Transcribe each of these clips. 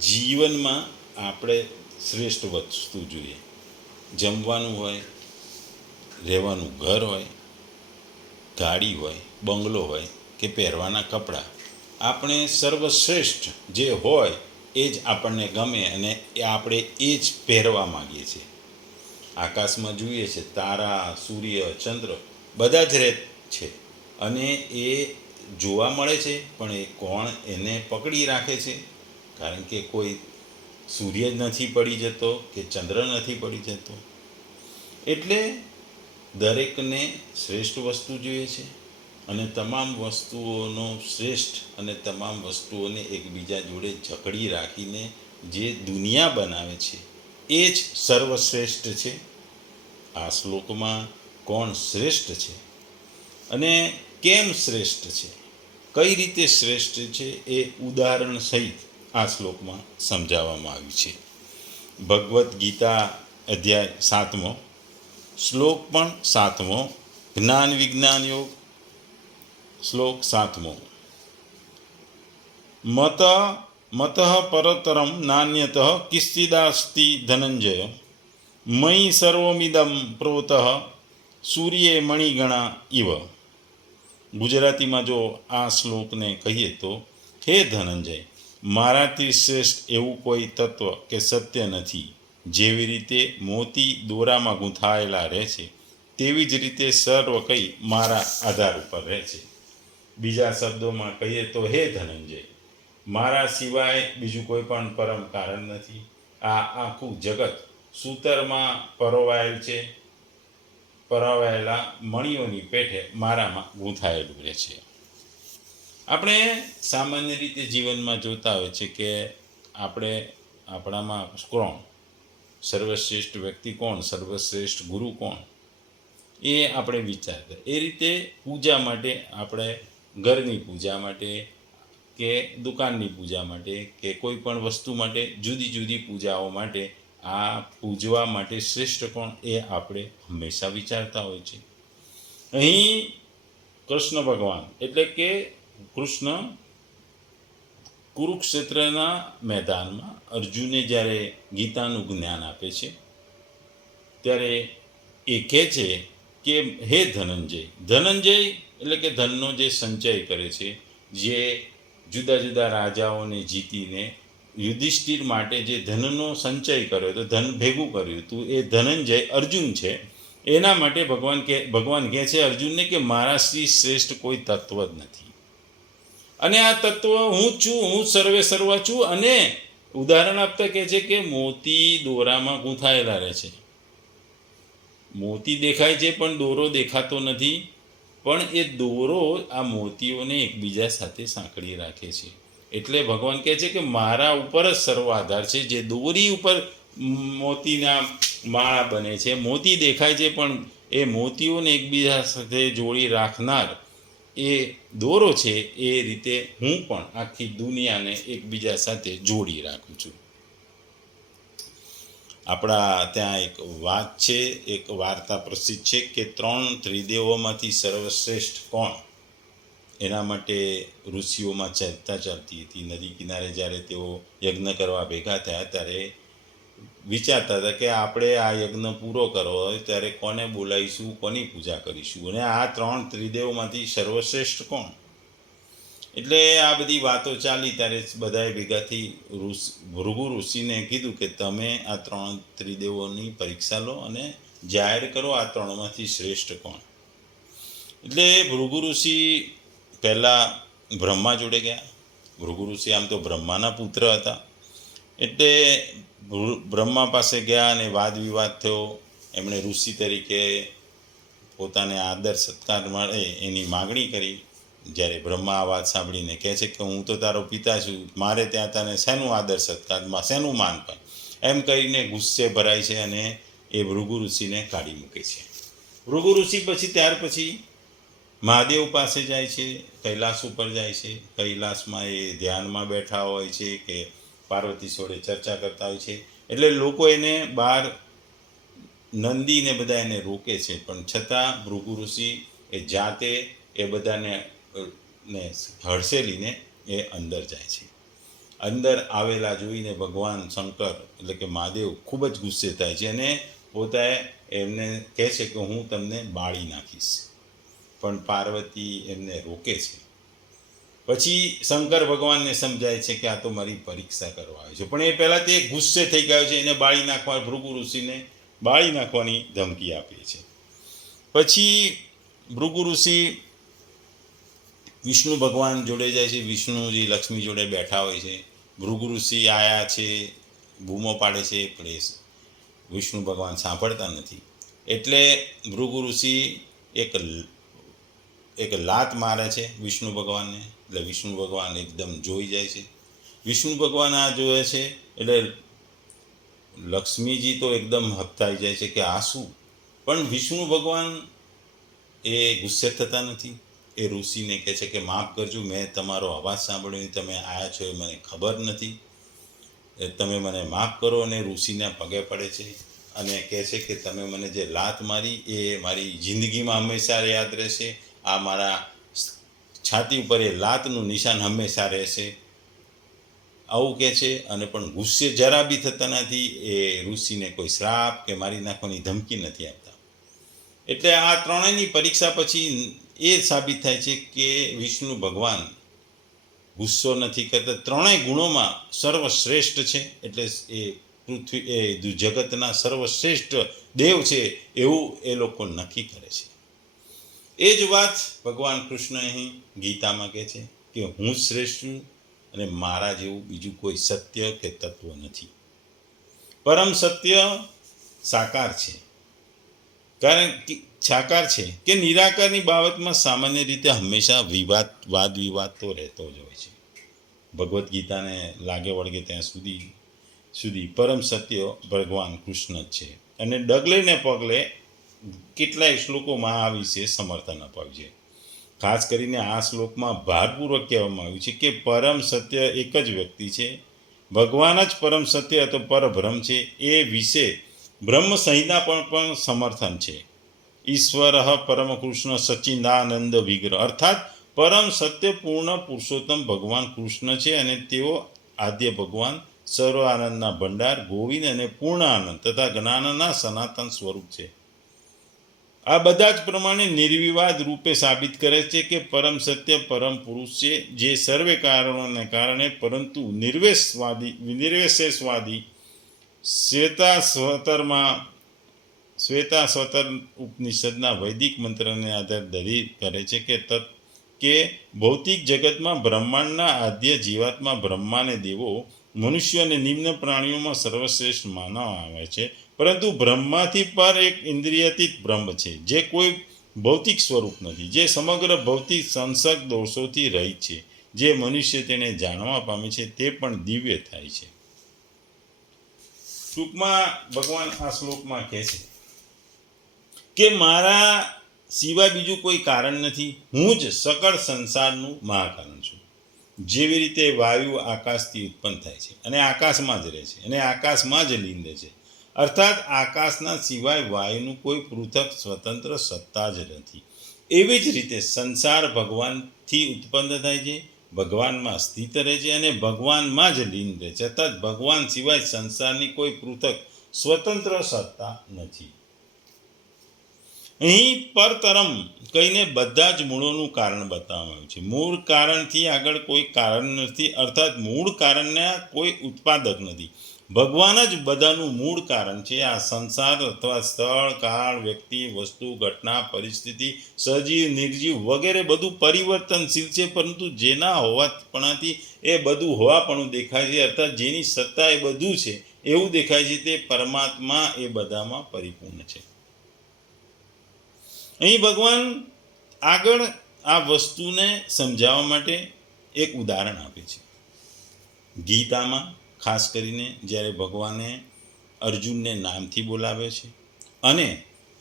જીવનમાં આપણે શ્રેષ્ઠ વસ્તુ જોઈએ. જમવાનું હોય, રહેવાનું ઘર હોય, ગાડી હોય, બંગલો હોય કે પહેરવાના કપડાં, આપણે સર્વશ્રેષ્ઠ જે હોય એ જ આપણને ગમે અને આપણે એ જ પહેરવા માગીએ છીએ. આકાશમાં જોઈએ છે તારા, સૂર્ય, ચંદ્ર બધા જ રહે છે અને એ જોવા મળે છે, પણ એ કોણ એને પકડી રાખે છે? કારણ કે કોઈ સૂર્ય જ નથી પડી જતો કે ચંદ્ર નથી પડી જતો. એટલે દરેકને શ્રેષ્ઠ વસ્તુ જોઈએ છે અને તમામ વસ્તુઓનો શ્રેષ્ઠ અને તમામ વસ્તુઓને એકબીજા જોડે જકડી રાખીને જે દુનિયા બનાવે છે એ જ સર્વશ્રેષ્ઠ છે. આ શ્લોકમાં કોણ શ્રેષ્ઠ છે અને કેમ શ્રેષ્ઠ છે, કઈ રીતે શ્રેષ્ઠ છે એ ઉદાહરણ સહિત આ શ્લોકમાં સમજાવવામાં આવ્યું છે. ભગવદ્ ગીતા અધ્યાય 7, શ્લોક પણ 7, જ્ઞાન વિજ્ઞાન યોગ, શ્લોક 7. મતઃ પરતરમ નાન્યતઃ કિશ્ચિદાસ્તિ ધનંજય મયી સર્વમિદં પ્રોતઃ સૂર્યે મણિગણા ઇવ. ગુજરાતીમાં જો આ શ્લોકને કહીએ તો, હે ધનંજય, મારાથી શ્રેષ્ઠ એવું કોઈ તત્વ કે સત્ય નથી. જેવી રીતે મોતી દોરામાં ગૂંથાયેલા રહે છે તેવી જ રીતે સર્વ કંઈ મારા આધાર ઉપર રહે છે. બીજા શબ્દોમાં કહીએ તો, હે ધનંજય, મારા સિવાય બીજું કોઈ પણ પરમ કારણ નથી. આ આખું જગત સૂતરમાં પરોવાયેલા મણીઓની પેઠે મારામાં ગૂંથાયેલું રહે છે. આપણે સામાન્ય રીતે જીવનમાં જોતા હોય છે કે આપણામાં કોણ સર્વશ્રેષ્ઠ વ્યક્તિ, કોણ સર્વશ્રેષ્ઠ ગુરુ, કોણ એ આપણે વિચાર કરીએ. એ રીતે પૂજા માટે આપણે ઘરની પૂજા માટે કે દુકાનની પૂજા માટે કે કોઈ પણ વસ્તુ માટે, જુદી જુદી પૂજાઓ માટે આ પૂજવા માટે શ્રેષ્ઠ કોણ એ આપણે હંમેશા વિચારતા હોય છે. અહીં કૃષ્ણ ભગવાન એટલે કે કૃષ્ણ કુરુક્ષેત્રના મેદાનમાં અર્જુનને જ્યારે ગીતાનું જ્ઞાન આપે છે ત્યારે એ કહે છે કે હે ધનંજય એટલે કે ધનનો જે સંચય કરે છે, જે જુદા જુદા રાજાઓને જીતીને યુધિષ્ઠિર માટે જે ધનનો સંચય કર્યો હતો, ધન ભેગું કર્યું હતું, એ ધનંજય અર્જુન છે. એના માટે ભગવાન કહે છે અર્જુનને કે મારાથી શ્રેષ્ઠ કોઈ તત્વ જ નથી અને આ તત્વ હું જ છું, હું સર્વે સર્વા છું. અને ઉદાહરણ આપતા કહે છે કે મોતી દોરામાં ગૂંથાયેલા રહે છે. મોતી દેખાય છે પણ દોરો દેખાતો નથી, પણ એ દોરો આ મોતીઓને એકબીજા સાથે સાંકળી રાખે છે. એટલે ભગવાન કહે છે કે મારા ઉપર જ સર્વ આધાર છે. જે દોરી ઉપર મોતીના માળા બને છે, મોતી દેખાય છે પણ એ મોતીઓને એકબીજા સાથે જોડી રાખનાર એ દોરો છે. એ રીતે હું પણ આખી દુનિયાને એકબીજા સાથે જોડી રાખું છું. આપણા ત્યાં એક વાત છે, એક વાર્તા પ્રસિદ્ધ છે કે 3 ત્રિદેવોમાંથી સર્વશ્રેષ્ઠ કોણ, એના માટે ઋષિઓમાં ચર્ચા ચાલતી હતી. નદી કિનારે જ્યારે તેઓ યજ્ઞ કરવા ભેગા થયા ત્યારે વિચારતા હતા કે આપણે આ યજ્ઞ પૂરો કરવો હોય ત્યારે કોને બોલાવીશું, કોની પૂજા કરીશું, અને આ 3 ત્રિદેવોમાંથી સર્વશ્રેષ્ઠ કોણ. એટલે આ બધી વાતો ચાલી ત્યારે બધાએ ભેગાથી ભૃગુ ઋષિને કીધું કે તમે આ 3 ત્રિદેવોની પરીક્ષા લો અને જાહેર કરો આ 3માંથી શ્રેષ્ઠ કોણ. એટલે ભૃગુ ઋષિ પહેલાં બ્રહ્મા જોડે ગયા. ભૃગુ ઋષિ આમ તો બ્રહ્માના પુત્ર હતા. એટલે બ્રહ્મા પાસે ગયા અને વાદ વિવાદ થયો. એમણે ઋષિ તરીકે પોતાને આદર સત્કાર મળે એની માગણી કરી. જ્યારે બ્રહ્મા આ વાત સાંભળીને કહે છે કે હું તો તારો પિતા છું, મારે ત્યાં તને શેનું આદર સત્કારમાં, શેનું માન પણ, એમ કહીને ગુસ્સે ભરાય છે અને એ ભૃગુ ઋષિને કાઢી મૂકે છે. ભૃગુ ઋષિ ત્યાર પછી મહાદેવ પાસે જાય છે, કૈલાસ ઉપર જાય છે. કૈલાસમાં એ ધ્યાનમાં બેઠા હોય છે કે પાર્વતી જોડે ચર્ચા કરતા હોય છે. એટલે લોકો એને બહાર નંદીને બધા એને રોકે છે, પણ છતાં ભૃગુ ઋષિ એ જાતે એ બધાને હડસેલીને એ અંદર જાય છે. અંદર આવેલા જોઈને ભગવાન શંકર એટલે કે મહાદેવ ખૂબ જ ગુસ્સે થાય છે અને પોતે એમને કહે છે કે હું તમને બાળી નાખીશ, પણ પાર્વતી એમને રોકે છે. પછી શંકર ભગવાનને સમજાય છે કે આ તો મારી પરીક્ષા કરવા આવે છે, પણ એ પહેલાં તે ગુસ્સે થઈ ગયો છે, એને બાળી નાખવા, ભૃગુ ઋષિને બાળી નાખવાની ધમકી આપે છે. પછી ભૃગુ ઋષિ વિષ્ણુ ભગવાન જોડે જાય છે, વિષ્ણુજી લક્ષ્મી જોડે બેઠા હોય છે. ભૃગુ ઋષિ આયા છે, બૂમો પાડે છે, પણ એ વિષ્ણુ ભગવાન સાંભળતા નથી. એટલે ભૃગુ ઋષિ એક લાત મારે છે વિષ્ણુ ભગવાનને, એટલે વિષ્ણુ ભગવાન એકદમ જોઈ જાય છે. વિષ્ણુ ભગવાન આ જોવે છે એટલે લક્ષ્મીજી તો એકદમ હબતાઈ જાય છે કે આ શું, પણ વિષ્ણુ ભગવાન એ ગુસ્સે થતા નથી. એ ઋષિને કહે છે કે માફ કરજો, મેં તમારો અવાજ સાંભળ્યો, તમે આવ્યા છો એ મને ખબર નથી, તમે મને માફ કરો. અને ઋષિના પગે પડે છે અને કહે છે કે તમે મને જે લાત મારી એ મારી જિંદગીમાં હંમેશા યાદ રહેશે, આ મારા છાતી ઉપર એ લાતનું નિશાન હંમેશા રહેશે, આવું કહે છે. અને પણ ગુસ્સે જરા બી થતા નથી, એ ઋષિને કોઈ શ્રાપ કે મારી નાખવાની ધમકી નથી આપતા. એટલે આ ત્રણેયની પરીક્ષા પછી એ સાબિત થાય છે કે વિષ્ણુ ભગવાન ગુસ્સો નથી કરતા, ત્રણેય ગુણોમાં સર્વશ્રેષ્ઠ છે. એટલે એ પૃથ્વી એ જગતના સર્વશ્રેષ્ઠ દેવ છે એવું એ લોકો નક્કી કરે છે. એ જ વાત ભગવાન કૃષ્ણ અહીં ગીતામાં કહે છે કે હું જ શ્રેષ્ઠ છું અને મારા જેવું બીજું કોઈ સત્ય કે તત્વ નથી. પરમ સત્ય સાકાર છે, કારણ કે સાકાર છે કે નિરાકારની બાબતમાં સામાન્ય રીતે હંમેશા વાદ વિવાદ તો રહેતો જ હોય છે. ભગવદ્ ગીતાને લાગે વળગે ત્યાં સુધી પરમ સત્ય ભગવાન કૃષ્ણ જ છે. અને ડગલે ને પગલે કેટલાય શ્લોકોમાં આ વિશે સમર્થન અપાવ્યું છે. ખાસ કરીને આ શ્લોકમાં ભારપૂર્વક કહેવામાં આવ્યું છે કે પરમ સત્ય એક જ વ્યક્તિ છે, ભગવાન જ પરમ સત્ય અથવા પરબ્રહ્મ છે. એ વિશે બ્રહ્મ સંહિતા પણ સમર્થન છે. ઈશ્વર પરમ કૃષ્ણ સચ્ચિદાનંદ વિગ્રહ, અર્થાત પરમ સત્ય પૂર્ણ પુરુષોત્તમ ભગવાન કૃષ્ણ છે અને તેઓ આદ્ય ભગવાન, સર્વ આનંદના ભંડાર, ગોવિંદ અને પૂર્ણ આનંદ તથા જ્ઞાનના સનાતન સ્વરૂપ છે. આ બધા જ પ્રમાણે નિર્વિવાદ રૂપે સાબિત કરે છે કે પરમ સત્ય પરમ પુરુષ છે, જે સર્વે કારણોને કારણે પરંતુ નિર્વિશેષવાદી શ્વેતા સ્વતર ઉપનિષદના વૈદિક મંત્રને આધાર દલીલ કરે છે કે ભૌતિક જગતમાં બ્રહ્માંડના આદ્ય જીવાત્મા બ્રહ્માને દેવો, મનુષ્ય અને નિમ્ન પ્રાણીઓમાં સર્વશ્રેષ્ઠ માનવામાં આવે છે, પરંતુ બ્રહ્માથી પર એક ઇન્દ્રિયાતીત બ્રહ્મ છે, જે કોઈ ભૌતિક સ્વરૂપ નથી, જે સમગ્ર ભૌતિક સંસર્ગ દોષોથી રહિત છે. જે મનુષ્ય તેને જાણવા પામે છે તે પણ દિવ્ય થાય છે. ટૂંકમાં ભગવાન આ શ્લોકમાં કહે છે કે મારા સિવાય બીજું કોઈ કારણ નથી, હું જ સકળ સંસારનું મહાકારણ છું. જેવી રીતે વાયુ આકાશથી ઉત્પન્ન થાય છે અને આકાશમાં જ રહે છે અને આકાશમાં જ લીન રહે છે, અર્થાત આકાશના સિવાય વાયુનું કોઈ પૃથક સ્વતંત્ર સત્તા જ નથી. એવી જ રીતે સંસાર ભગવાનથી ઉત્પન્ન થાય છે, ભગવાનમાં સ્થિત રહે છે અને ભગવાનમાં જ લીન રહે છે, અર્થાત ભગવાન સિવાય સંસારની કોઈ પૃથક સ્વતંત્ર સત્તા નથી. અહીં પરતરમ કહીને બધા જ મૂળોનું કારણ બતાવવામાં આવ્યું છે. મૂળ કારણથી આગળ કોઈ કારણ નથી, અર્થાત મૂળ કારણના કોઈ ઉત્પાદક નથી. ભગવાન જ બધાનું મૂળ કારણ છે. આ સંસાર અથવા સ્થળ, કાળ, વ્યક્તિ, વસ્તુ, ઘટના, પરિસ્થિતિ, સજીવ, નિર્જીવ વગેરે બધું પરિવર્તનશીલ છે, પરંતુ જેના હોવાપણાથી એ બધું હોવાપણું દેખાય છે, અર્થાત જેની સત્તા એ બધું છે એવું દેખાય છે, તે પરમાત્મા એ બધામાં પરિપૂર્ણ છે. અહીં ભગવાન આગળ આ વસ્તુને સમજાવવા માટે એક ઉદાહરણ આપે છે. ગીતામાં ખાસ કરીને જ્યારે ભગવાને અર્જુનને નામથી બોલાવે છે અને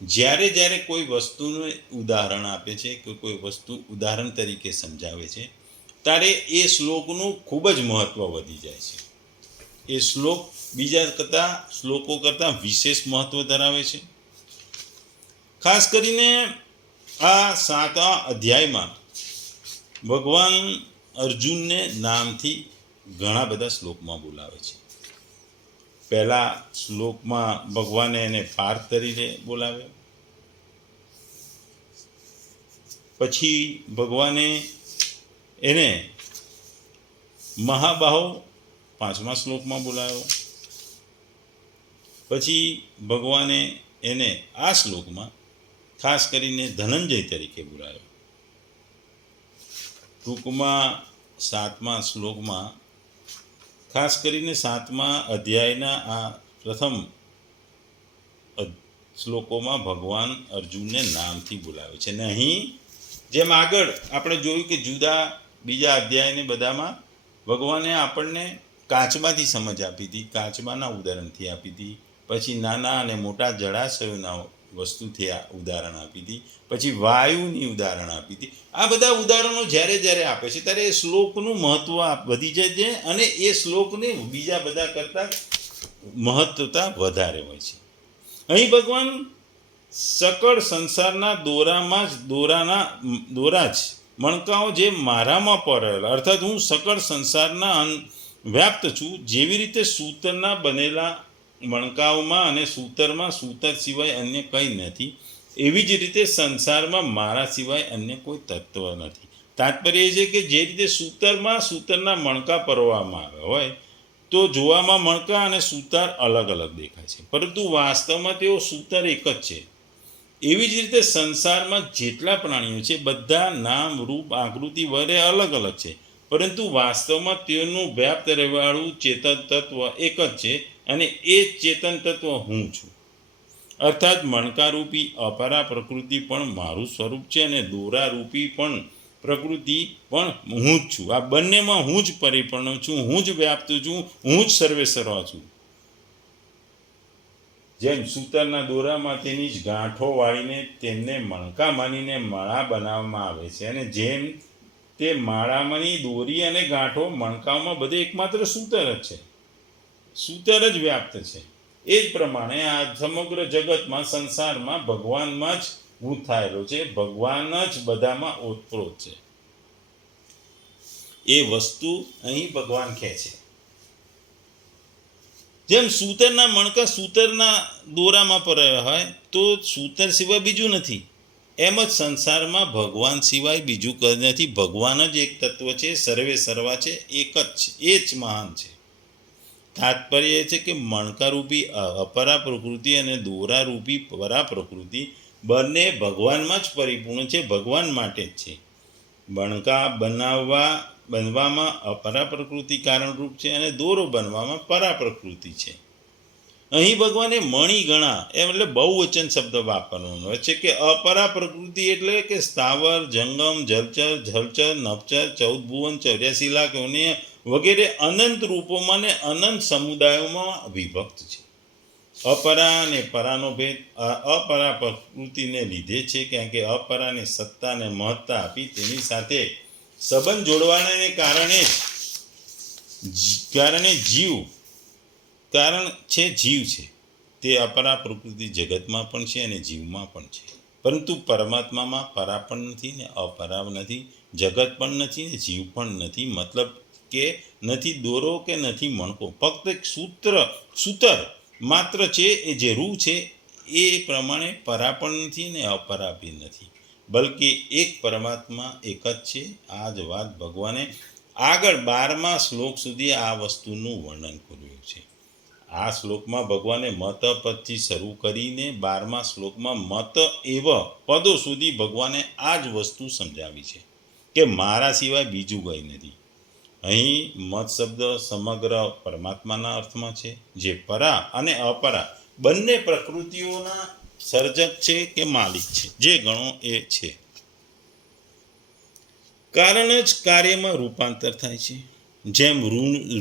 જ્યારે કોઈ વસ્તુનું ઉદાહરણ આપે છે કે કોઈ વસ્તુ ઉદાહરણ તરીકે સમજાવે છે, ત્યારે એ શ્લોકનું ખૂબ જ મહત્ત્વ વધી જાય છે. એ શ્લોક બીજા શ્લોકો કરતાં વિશેષ મહત્ત્વ ધરાવે છે. ખાસ કરીને આ 7મા અધ્યાયમાં ભગવાન અર્જુનને નામથી ઘણા બધા શ્લોકમાં બોલાવે છે. પહેલા શ્લોકમાં ભગવાને એને પાર્થ તરીકે બોલાવે, પછી ભગવાને એને મહાબાહો 5મા શ્લોકમાં બોલાવ્યો, પછી ભગવાને એને આ શ્લોકમાં ખાસ કરીને ધનંજય તરીકે બોલાવ્યો. ટૂંકમાં 7મા શ્લોકમાં ખાસ કરીને 7મા અધ્યાયના આ પ્રથમ શ્લોકોમાં ભગવાન અર્જુનને નામથી બોલાવે છે. અને અહીં જેમ આગળ આપણે જોયું કે જુદા બીજા અધ્યાયને બધામાં ભગવાને આપણને કાચબાથી સમજ આપી હતી, કાચબાના ઉદાહરણથી આપી હતી, પછી નાના અને મોટા જળાશયોના વસ્તુથી આ ઉદાહરણ આપી હતી, પછી વાયુની ઉદાહરણ આપી હતી. આ બધા ઉદાહરણો જ્યારે જ્યારે આપે છે ત્યારે એ શ્લોકનું મહત્ત્વ વધી જાય છે અને એ શ્લોકને બીજા બધા કરતાં મહત્વતા વધારે હોય છે. અહીં ભગવાન સકળ સંસારના દોરા જ મણકાઓ જે મારામાં પડેલા, અર્થાત હું સકળ સંસારના વ્યાપ્ત છું. જેવી રીતે સૂતરના બનેલા મણકાઓમાં અને સૂતરમાં સૂતર સિવાય અન્ય કંઈ નથી, એવી જ રીતે સંસારમાં મારા સિવાય અન્ય કોઈ તત્વ નથી. તાત્પર્ય એ છે કે જે રીતે સૂતરમાં સૂતરના મણકા પરવામાં આવ્યા હોય તો જોવામાં મણકા અને સૂતર અલગ અલગ દેખાય છે, પરંતુ વાસ્તવમાં તેઓ સૂતર એક જ છે. એવી જ રીતે સંસારમાં જેટલા પ્રાણીઓ છે બધા નામ, રૂપ, આકૃતિ વગેરે અલગ અલગ છે, પરંતુ વાસ્તવમાં તેઓનું વ્યાપ્ત રહેવાળું ચેતન તત્વ એક જ છે અને એ ચેતન તત્વ હું છું. અર્થાત મણકારૂપી અપરા પ્રકૃતિ પણ મારું સ્વરૂપ છે અને દોરારૂપી પણ પ્રકૃતિ પણ હું જ છું. આ બંનેમાં હું જ પરિપૂર્ણ છું, હું જ વ્યાપ્ત છું, હું જ સર્વે સર્વા છું. જેમ સૂતરના દોરામાં તેની જ ગાંઠો વાળીને તેમને મણકા માનીને માળા બનાવવામાં આવે છે, અને જેમ તે માળામાંની દોરી અને ગાંઠો મણકાઓમાં બધે એકમાત્ર સૂતર જ છે, સૂતર જ વ્યાપ્ત છે. એ જ પ્રમાણે આ સમગ્ર જગતમાં, સંસારમાં ભગવાનમાં જ ગૂંથાયેલો છે, ભગવાન જ બધામાં ઓતપ્રોત છે. એ વસ્તુ અહીં ભગવાન કહે છે. જેમ સૂતરના મણકા સૂતરના દોરામાં પરાયા હોય તો સૂતર સિવાય બીજું નથી, એમ જ સંસારમાં ભગવાન સિવાય બીજું કંઈ નથી. ભગવાન જ એક તત્વ છે, સર્વે સર્વા છે, એક જ છે, એ જ મહાન છે. તાત્પર્ય એ છે કે મણકારૂપી અપરા પ્રકૃતિ અને દોરારૂપી પરા પ્રકૃતિ બંને ભગવાનમાં જ પરિપૂર્ણ છે, ભગવાન માટે જ છે. મણકા બનવામાં અપરા પ્રકૃતિ કારણરૂપ છે અને દોરો બનવામાં પરા પ્રકૃતિ છે. અહીં ભગવાને મણી ગણા એટલે બહુવચન શબ્દ વાપરવાનો છે કે અપરા પ્રકૃતિ એટલે કે સ્થાવર, જંગમ, જલચર, નભચર, 14 ભુવન, 84 લાખ વગેરે અનંત રૂપોમાં ને અનંત સમુદાયોમાં વિભક્ત છે. અપરા અને પરાનો ભેદ અપરા પ્રકૃતિને લીધે છે, કારણ કે અપરાને સત્તા અને મહત્તા આપી તેની સાથે સંબંધ જોડવાને કારણે જીવ છે. તે અપરા પ્રકૃતિ જગતમાં પણ છે અને જીવમાં પણ છે, પરંતુ પરમાત્મામાં પરા પણ નથી ને અપરા નથી, જગત પણ નથી ને જીવ પણ નથી. મતલબ કે નથી દોરો કે નથી મણકો, ફક્ત એક સૂતર માત્ર છે. એ જે રૂ છે એ પ્રમાણે પરા પણ નથી ને અપરા બી નથી, બલકે એક પરમાત્મા એક જ છે. આ જ વાત ભગવાને આગળ 12મા શ્લોક સુધી આ વસ્તુનું વર્ણન કર્યું છે. આ શ્લોકમાં ભગવાને મત પદથી શરૂ કરીને 12મા શ્લોકમાં મત એવ પદો સુધી ભગવાને આ જ વસ્તુ સમજાવી છે કે મારા સિવાય બીજું કંઈ નથી. અહીં મત શબ્દ સમગ્ર પરમાત્માના અર્થમાં છે, જે પરા અને અપરા બંને પ્રકૃતિઓના સર્જક છે કે માલિક છે, જે ગણો એ છે. કારણ જ કાર્યમાં રૂપાંતર થાય છે. જેમ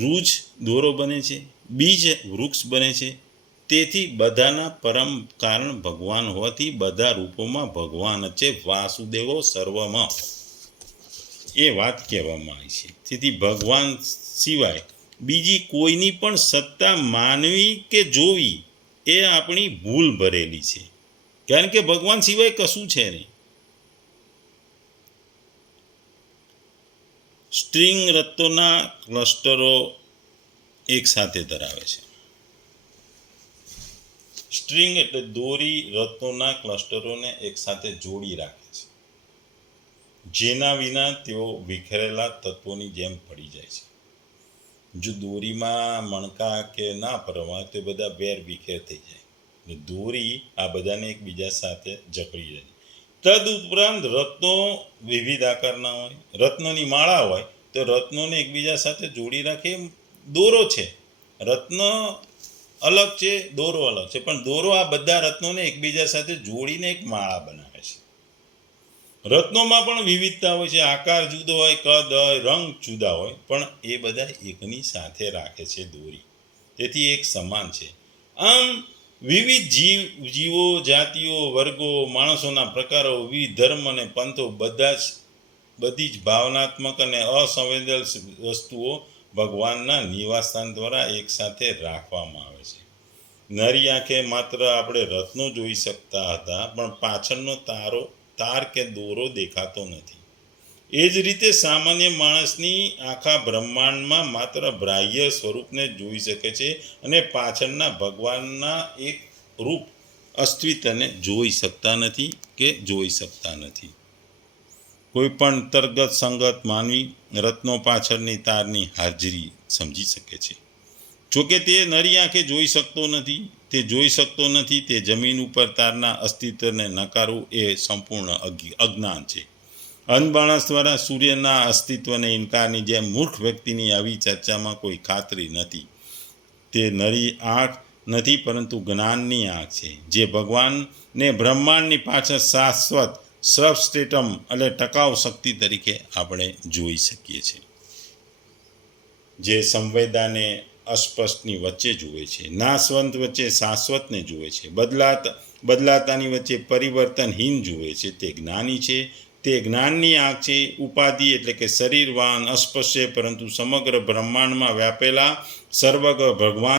રૂ જ દોરો બને છે, બીજ વૃક્ષ બને છે, તેથી બધાના પરમ કારણ ભગવાન હોવાથી બધા રૂપોમાં ભગવાન જ છે. વાસુદેવો સર્વમ એ વાત કહેવામાં આવી છે. તેથી ભગવાન સિવાય બીજી કોઈની પણ સત્તા માનવી કે જોવી એ આપણી ભૂલ ભરેલી છે, કારણ કે ભગવાન સિવાય કશું છે નહીં. સ્ટ્રિંગ રત્નોના ક્લસ્ટરો એક સાથે ધરાવે છે. સ્ટ્રિંગ એટલે દોરી રત્નોના ક્લસ્ટરોને એક સાથે જોડી રાખે છે, જેના વિના તેઓ વિખરેલા તત્વોની જેમ પડી જાય છે. જો દોરીમાં મણકા કે ના પરવા તો બધા વેર વિખેર થઈ જાય. દોરી આ બધાને એકબીજા સાથે જકડી જાય. તદ ઉપરાંત રત્નો વિવિધ આકારના હોય. રત્નોની માળા હોય તો રત્નોને એકબીજા સાથે જોડી રાખે દોરો છે. રત્ન અલગ છે, દોરો અલગ છે, પણ દોરો આ બધા રત્નોને એકબીજા સાથે જોડીને એક માળા બનાવે છે. રત્નોમાં પણ વિવિધતા હોય છે, આકાર જુદો હોય, કદ હોય, રંગ જુદા હોય, પણ એ બધા એકની સાથે રાખે છે દોરી. તેથી એક સમાન છે. આમ વિવિધ જીવો, જાતિઓ, વર્ગો, માણસોના પ્રકારો, વિવિધ ધર્મ અને પંથો બધી જ ભાવનાત્મક અને અસંવેદનશીલ વસ્તુઓ ભગવાનના નિવાસસ્થાન દ્વારા એકસાથે રાખવામાં આવે છે. નરી આંખે માત્ર આપણે રત્નો જોઈ શકતા હતા, પણ પાછળનો તાર કે દોરો દેખાતો નથી. એ જ રીતે સામાન્ય માણસની આખા બ્રહ્માંડમાં માત્ર બાહ્ય સ્વરૂપને જોઈ શકે છે અને પાછળના ભગવાનના એક રૂપ અસ્તિત્વને જોઈ શકતા નથી. કોઈ પણ અંતર્ગત સંગત માનવી રત્નો પાછળની તારની હાજરી સમજી શકે છે. જોકે તે નરી આંખે જોઈ શકતો નથી. તે જમીન ઉપર તારના અસ્તિત્વને નકારવું એ સંપૂર્ણ અજ્ઞાન છે. અનમાણસ દ્વારા સૂર્યના અસ્તિત્વને ઇનકારની જેમ મૂર્ખ વ્યક્તિની આવી ચર્ચામાં કોઈ ખાતરી નથી. તે નરી આંખ નથી, પરંતુ જ્ઞાનની આંખ છે, જે ભગવાનને બ્રહ્માંડની પાછળ શાશ્વત સબસ્ટ્રેટમ એટલે ટકાઉ શક્તિ તરીકે આપણે જોઈ શકીએ છીએ, જે સંવેદાને અસ્પષ્ટની વચ્ચે જુએ છે, નાશવંત વચ્ચે શાશ્વતને જુએ છે, બદલાતાની વચ્ચે પરિવર્તનહીન જુએ છે. તે જ્ઞાની છે. તે જ્ઞાનની આંખ છે. ઉપાધિ એટલે કે શરીરવાન, અસ્પશ્ય પરંતુ સમગ્ર બ્રહ્માંડમાં વ્યાપેલા સર્વગ્ર ભગવાન